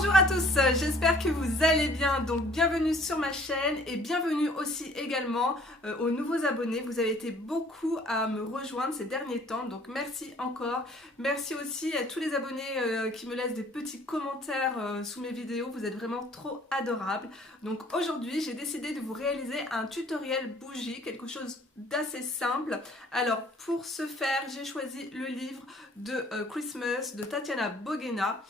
Bonjour à tous, j'espère que vous allez bien. Donc bienvenue sur ma chaîne et bienvenue aussi également aux nouveaux abonnés. Vous avez été beaucoup à me rejoindre ces derniers temps, donc merci encore. Merci aussi à tous les abonnés qui me laissent des petits commentaires sous mes vidéos. Vous êtes vraiment trop adorables. Donc aujourd'hui j'ai décidé de vous réaliser un tutoriel bougie, quelque chose d'assez simple. Alors pour ce faire j'ai choisi le livre de Christmas de Tatiana Bogena.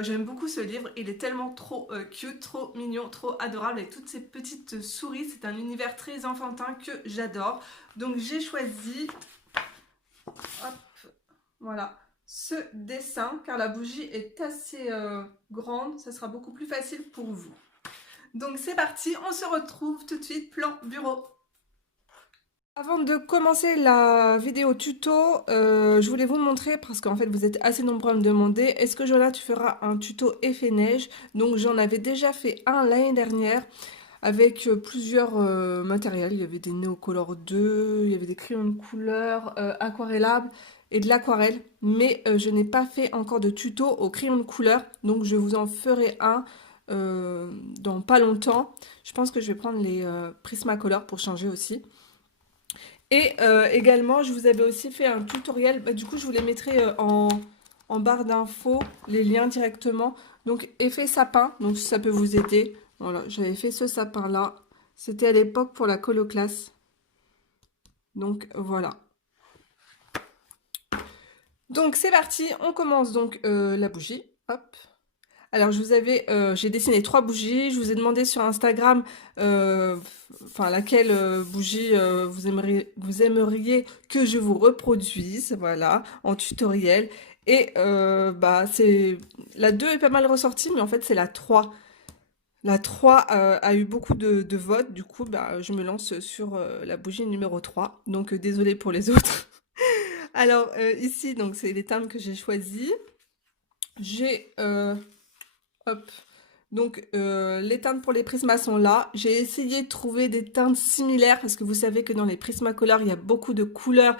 J'aime beaucoup ce livre, il est tellement trop cute, trop mignon, trop adorable avec toutes ces petites souris. C'est un univers très enfantin que j'adore. Donc j'ai choisi, hop, voilà, ce dessin car la bougie est assez grande, ça sera beaucoup plus facile pour vous. Donc c'est parti, on se retrouve tout de suite, plan bureau. Avant de commencer la vidéo tuto, je voulais vous montrer, parce qu'en fait vous êtes assez nombreux à me demander, est-ce que Jola tu feras un tuto effet neige? Donc j'en avais déjà fait un l'année dernière avec plusieurs matériels. Il y avait des Neocolor 2, il y avait des crayons de couleur aquarellables et de l'aquarelle. Mais je n'ai pas fait encore de tuto au crayon de couleur, donc je vous en ferai un dans pas longtemps. Je pense que je vais prendre les Prismacolor pour changer aussi. Et également, je vous avais aussi fait un tutoriel, du coup je vous les mettrai en barre d'infos, les liens directement. Donc effet sapin, donc ça peut vous aider. Voilà, j'avais fait ce sapin là, c'était à l'époque pour la colo classe. Donc voilà. Donc c'est parti, on commence donc la bougie, hop. Alors j'ai dessiné 3 bougies, je vous ai demandé sur Instagram laquelle bougie vous aimeriez que je vous reproduise, voilà, en tutoriel. Et la 2 est pas mal ressortie, mais en fait c'est la 3. La 3 a eu beaucoup de votes, du coup je me lance sur la bougie numéro 3, donc désolée pour les autres. Alors ici, donc c'est les teintes que j'ai choisies. J'ai... hop. Donc, les teintes pour les Prismas sont là. J'ai essayé de trouver des teintes similaires parce que vous savez que dans les Prismacolor, il y a beaucoup de couleurs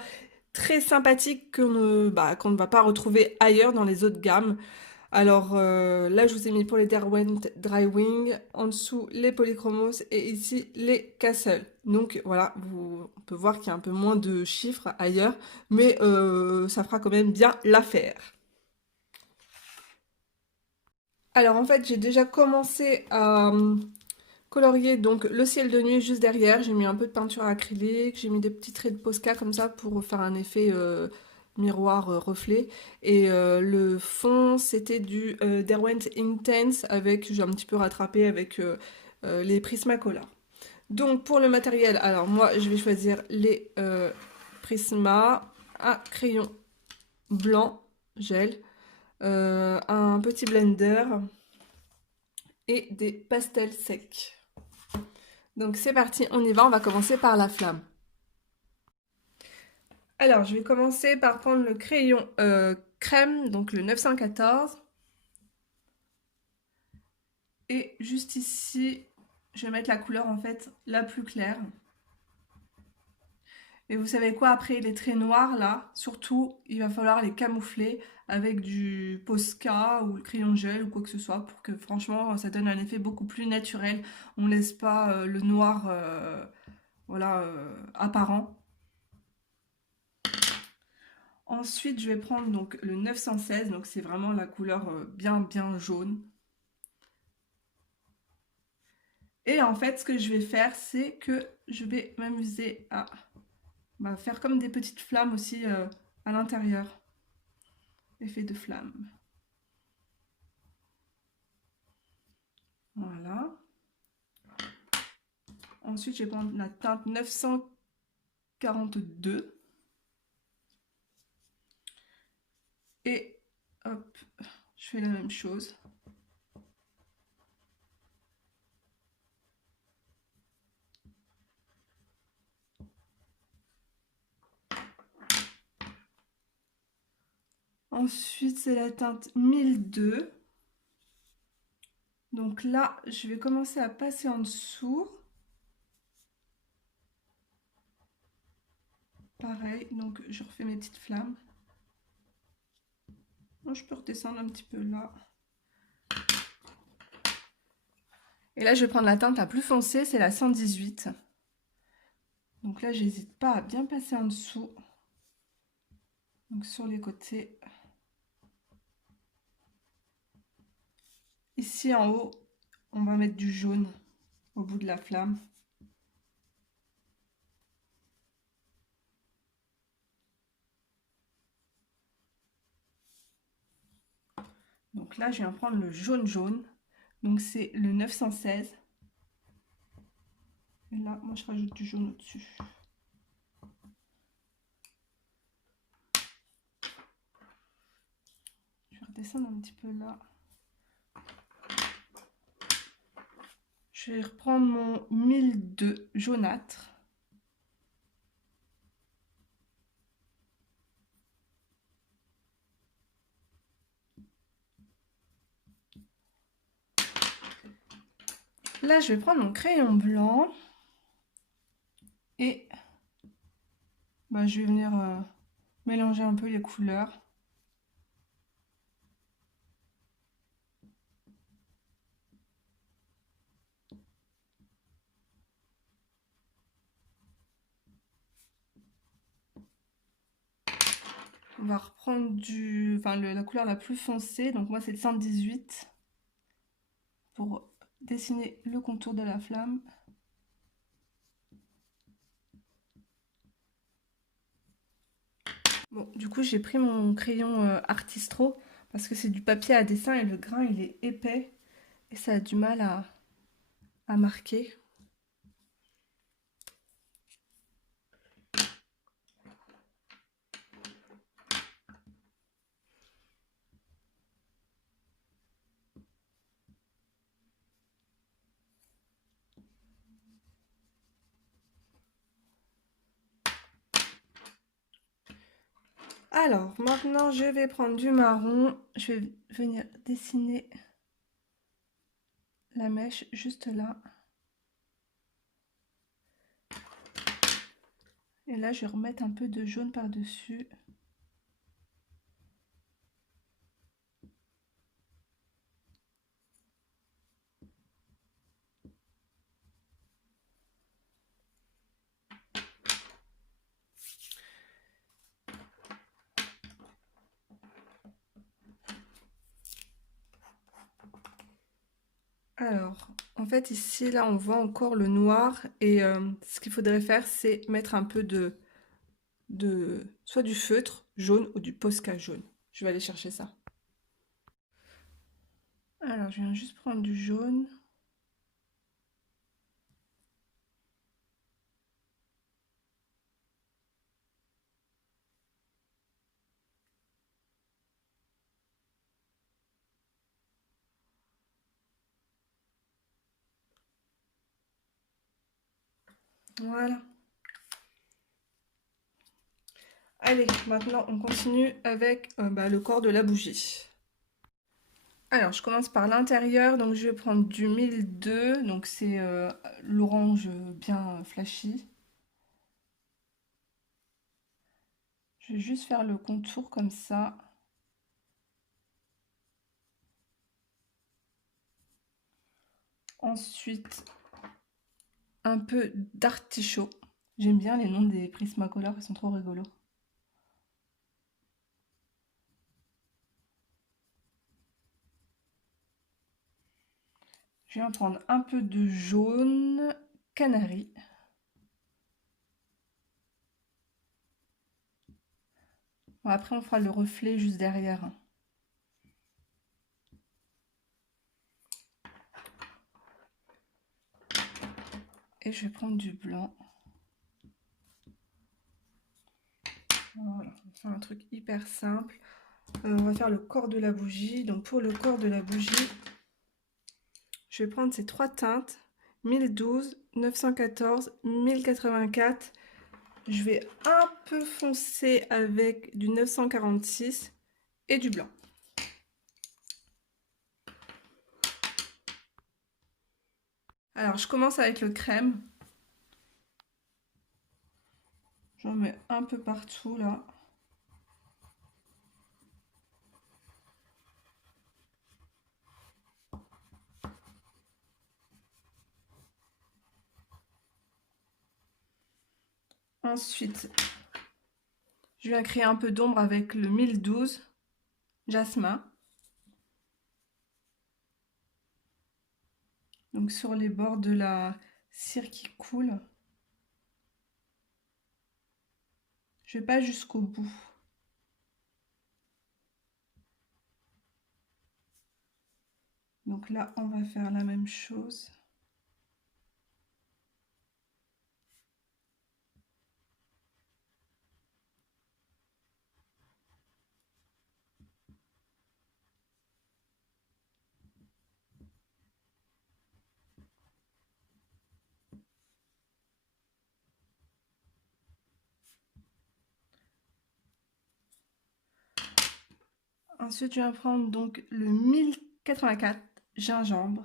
très sympathiques qu'on ne va pas retrouver ailleurs dans les autres gammes. Alors là, je vous ai mis pour les Derwent Drywing, en dessous les Polychromos et ici les Castle. Donc voilà, on peut voir qu'il y a un peu moins de chiffres ailleurs, mais ça fera quand même bien l'affaire. Alors en fait, j'ai déjà commencé à colorier donc le ciel de nuit juste derrière. J'ai mis un peu de peinture acrylique, j'ai mis des petits traits de Posca comme ça pour faire un effet miroir reflet. Et le fond, c'était du Derwent Intense avec, j'ai un petit peu rattrapé avec les Prismacolor. Donc pour le matériel, alors moi je vais choisir les Prisma à crayon blanc gel. Un petit blender et des pastels secs. Donc c'est parti, on y va, on va commencer par la flamme. Alors je vais commencer par prendre le crayon crème, donc le 914. Et juste ici, je vais mettre la couleur en fait la plus claire. Et vous savez quoi, après les traits noirs là, surtout, il va falloir les camoufler avec du Posca ou le crayon de gel ou quoi que ce soit pour que franchement ça donne un effet beaucoup plus naturel. On ne laisse pas le noir apparent. Ensuite, je vais prendre donc le 916, donc c'est vraiment la couleur bien jaune. Et en fait, ce que je vais faire, c'est que je vais m'amuser à faire comme des petites flammes aussi à l'intérieur. Effet de flamme. Voilà. Ensuite, je vais prendre la teinte 942. Et hop, je fais la même chose. Ensuite, c'est la teinte 1002. Donc là, je vais commencer à passer en dessous. Pareil, donc je refais mes petites flammes. Je peux redescendre un petit peu là. Et là, je vais prendre la teinte la plus foncée, c'est la 118. Donc là, j'hésite pas à bien passer en dessous. Donc sur les côtés. Ici en haut, on va mettre du jaune au bout de la flamme. Donc là, je viens prendre le jaune jaune. Donc c'est le 916. Et là, moi, je rajoute du jaune au-dessus. Je vais redescendre un petit peu là. Je vais reprendre mon 1002 jaunâtre. Là, je vais prendre mon crayon blanc et je vais venir mélanger un peu les couleurs. On va reprendre la couleur la plus foncée, donc moi c'est le 118 pour dessiner le contour de la flamme. Bon, du coup j'ai pris mon crayon Artistro parce que c'est du papier à dessin et le grain il est épais et ça a du mal à marquer. Alors, maintenant, je vais prendre du marron. Je vais venir dessiner la mèche juste là. Et là, je vais remettre un peu de jaune par-dessus. Alors, en fait, ici, là, on voit encore le noir. Et ce qu'il faudrait faire, c'est mettre un peu soit du feutre jaune ou du Posca jaune. Je vais aller chercher ça. Alors, je viens juste prendre du jaune. Voilà. Allez, maintenant, on continue avec le corps de la bougie. Alors, je commence par l'intérieur, donc je vais prendre du 1002, donc c'est l'orange bien flashy. Je vais juste faire le contour comme ça. Ensuite, un peu d'artichaut. J'aime bien les noms des Prismacolor, ils sont trop rigolos. Je viens prendre un peu de jaune canari. Bon, après, on fera le reflet juste derrière. Et je vais prendre du blanc. Voilà, on va faire un truc hyper simple. On va faire le corps de la bougie. Donc pour le corps de la bougie, je vais prendre ces trois teintes, 1012, 914, 1084. Je vais un peu foncer avec du 946 et du blanc. Alors je commence avec le crème. J'en mets un peu partout là. Ensuite, je viens créer un peu d'ombre avec le 1012 jasmin. Donc sur les bords de la cire qui coule. Je vais pas jusqu'au bout. Donc là, on va faire la même chose. Ensuite, je vais prendre donc le 1084 gingembre.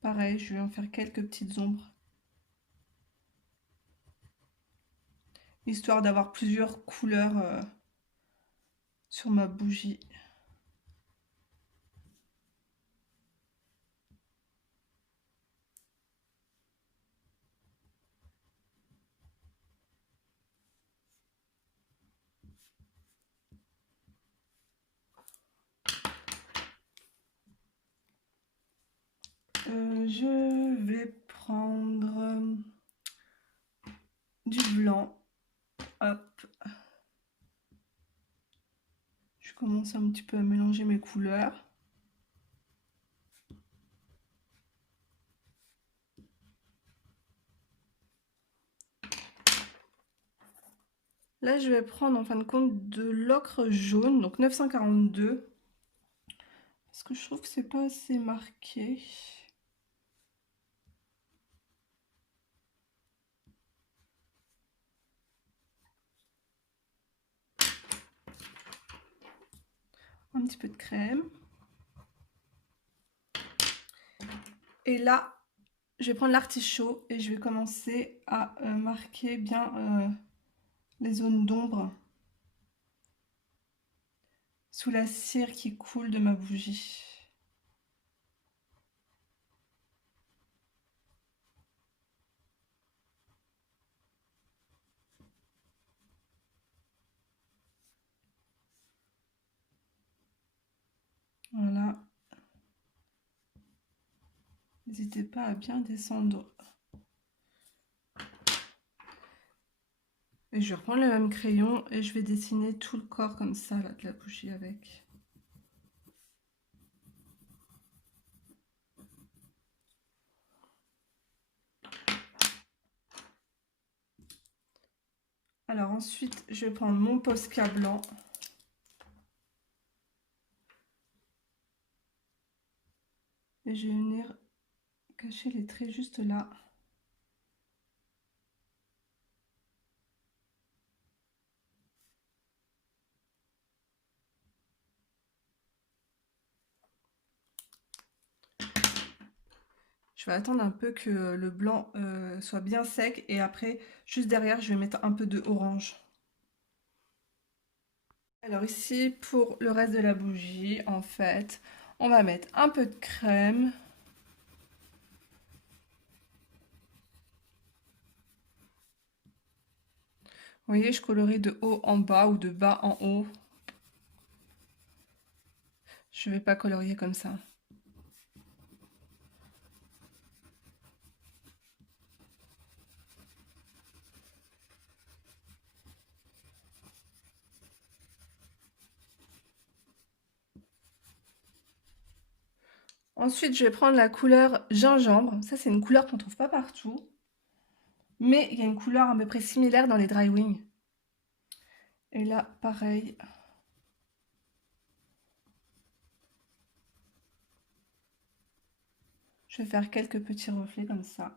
Pareil, je vais en faire quelques petites ombres. Histoire d'avoir plusieurs couleurs sur ma bougie. Je vais prendre du blanc. Hop. Je commence un petit peu à mélanger mes couleurs. Là, je vais prendre en fin de compte de l'ocre jaune, donc 942. Parce que je trouve que c'est pas assez marqué. Un petit peu de crème. Et là, je vais prendre l'artichaut et je vais commencer à marquer bien les zones d'ombre sous la cire qui coule de ma bougie. Voilà. N'hésitez pas à bien descendre. Et je vais reprendre le même crayon et je vais dessiner tout le corps comme ça, là, de la bougie avec. Alors ensuite, je vais prendre mon Posca blanc. Et je vais venir cacher les traits juste là. Je vais attendre un peu que le blanc soit bien sec et après, juste derrière, je vais mettre un peu de orange. Alors ici, pour le reste de la bougie, en fait, on va mettre un peu de crème. Vous voyez, je colorie de haut en bas ou de bas en haut. Je ne vais pas colorier comme ça. Ensuite, je vais prendre la couleur gingembre. Ça, c'est une couleur qu'on ne trouve pas partout. Mais il y a une couleur à peu près similaire dans les dry wings. Et là, pareil. Je vais faire quelques petits reflets comme ça.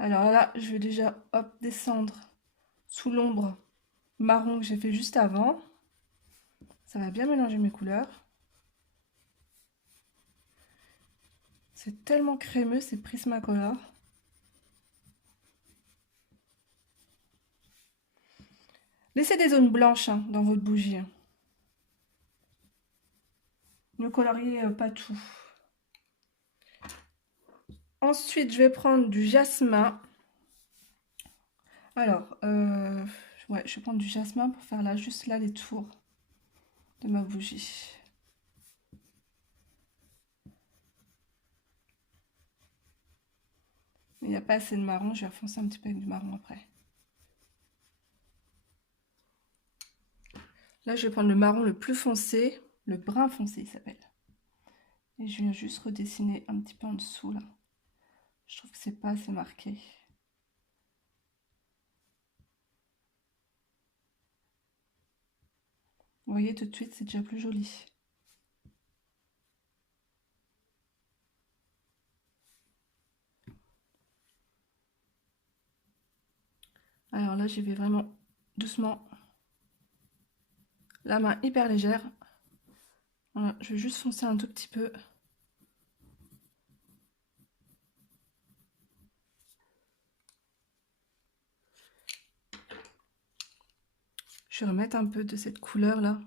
Alors là, je vais déjà hop, descendre sous l'ombre marron que j'ai fait juste avant. Ça va bien mélanger mes couleurs. C'est tellement crémeux, c'est Prismacolor. Laissez des zones blanches dans votre bougie. Ne coloriez pas tout. Ensuite, je vais prendre du jasmin. Alors, ouais, je vais prendre du jasmin pour faire là, juste là, les tours de ma bougie. Il n'y a pas assez de marron, je vais refoncer un petit peu avec du marron après. Là, je vais prendre le marron le plus foncé, le brun foncé, il s'appelle. Et je viens juste redessiner un petit peu en dessous, là. Je trouve que c'est pas assez marqué. Vous voyez, tout de suite, c'est déjà plus joli. Alors là, j'y vais vraiment doucement. La main hyper légère. Voilà, je vais juste foncer un tout petit peu. Je vais remettre un peu de cette couleur là,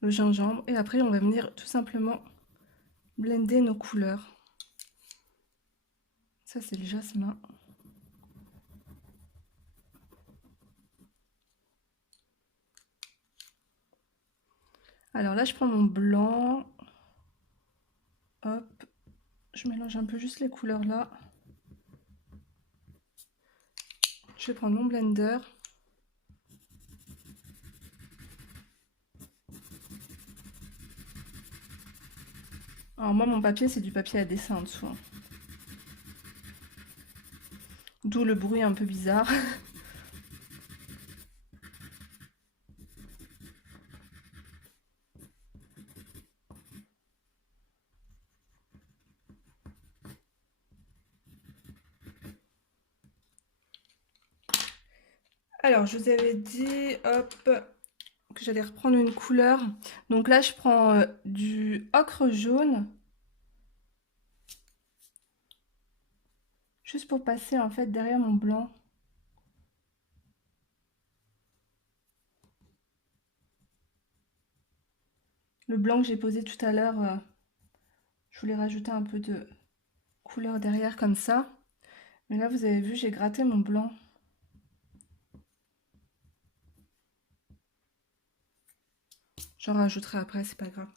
le gingembre. Et après, on va venir tout simplement blender nos couleurs. Ça, c'est le jasmin. Alors là, je prends mon blanc. Hop. Je mélange un peu juste les couleurs là. Je vais prendre mon blender. Alors moi, mon papier, c'est du papier à dessin en dessous. D'où le bruit un peu bizarre. Alors, je vous avais dit, hop, que j'allais reprendre une couleur. Donc là, je prends du ocre jaune. Juste pour passer en fait derrière mon blanc. Le blanc que j'ai posé tout à l'heure, je voulais rajouter un peu de couleur derrière comme ça. Mais là, vous avez vu, j'ai gratté mon blanc. J'en rajouterai après, c'est pas grave.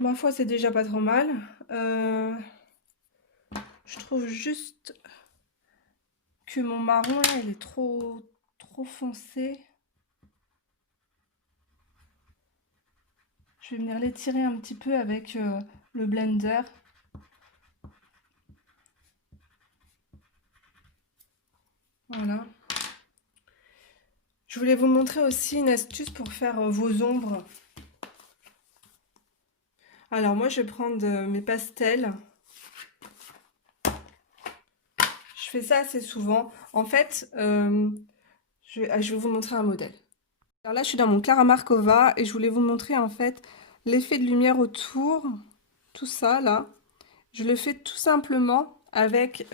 Ma foi, c'est déjà pas trop mal. Je trouve juste que mon marron, là, il est trop foncé. Je vais venir l'étirer un petit peu avec le blender. Voilà. Je voulais vous montrer aussi une astuce pour faire vos ombres. Alors moi, je vais prendre mes pastels. Je fais ça assez souvent. En fait, je vais vous montrer un modèle. Alors là, je suis dans mon Karamarkova et je voulais vous montrer en fait l'effet de lumière autour. Tout ça, là. Je le fais tout simplement avec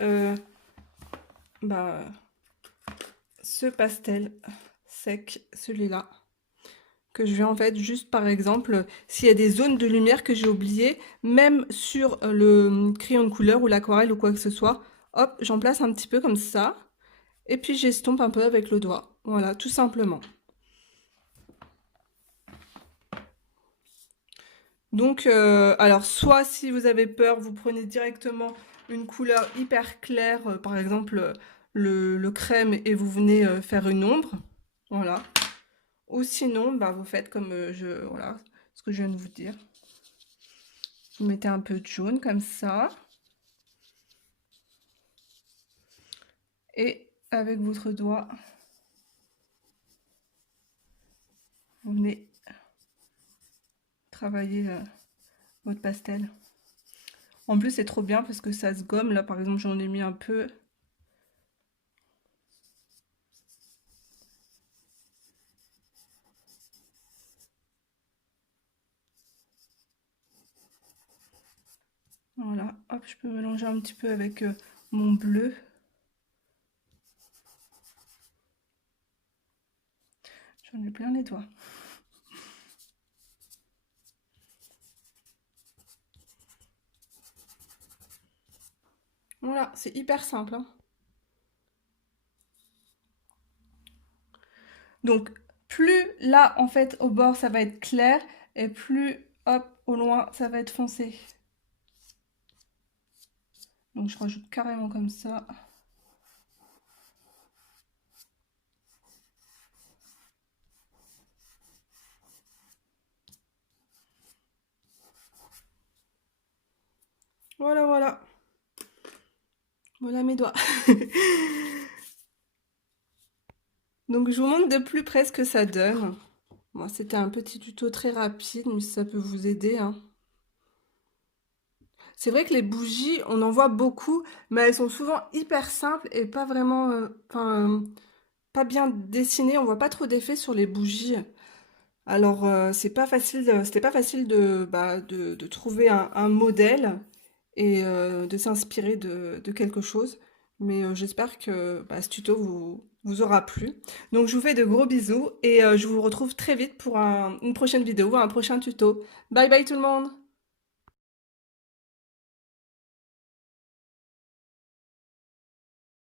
ce pastel sec, celui-là. Que je vais en fait juste par exemple, s'il y a des zones de lumière que j'ai oubliées, même sur le crayon de couleur ou l'aquarelle ou quoi que ce soit, hop, j'en place un petit peu comme ça. Et puis j'estompe un peu avec le doigt. Voilà, tout simplement. Donc, alors soit si vous avez peur, vous prenez directement une couleur hyper claire, par exemple le crème, et vous venez faire une ombre. Voilà. Ou sinon, bah, vous faites comme voilà, ce que je viens de vous dire. Vous mettez un peu de jaune comme ça. Et avec votre doigt, vous venez travailler votre pastel. En plus, c'est trop bien parce que ça se gomme. Là, par exemple, j'en ai mis un peu. Voilà, hop, je peux mélanger un petit peu avec mon bleu. J'en ai plein les doigts. Voilà, c'est hyper simple, hein. Donc, plus là, en fait, au bord, ça va être clair, et plus, hop, au loin, ça va être foncé. Donc, je rajoute carrément comme ça. Voilà, voilà. Voilà mes doigts. Donc, je vous montre de plus près ce que ça donne. Moi, c'était un petit tuto très rapide, mais ça peut vous aider, hein. C'est vrai que les bougies, on en voit beaucoup, mais elles sont souvent hyper simples et pas vraiment, pas bien dessinées. On voit pas trop d'effets sur les bougies. Alors, c'est pas facile, c'était pas facile de trouver un modèle et de s'inspirer de quelque chose. Mais j'espère que ce tuto vous aura plu. Donc, je vous fais de gros bisous et je vous retrouve très vite pour une prochaine vidéo ou un prochain tuto. Bye bye tout le monde!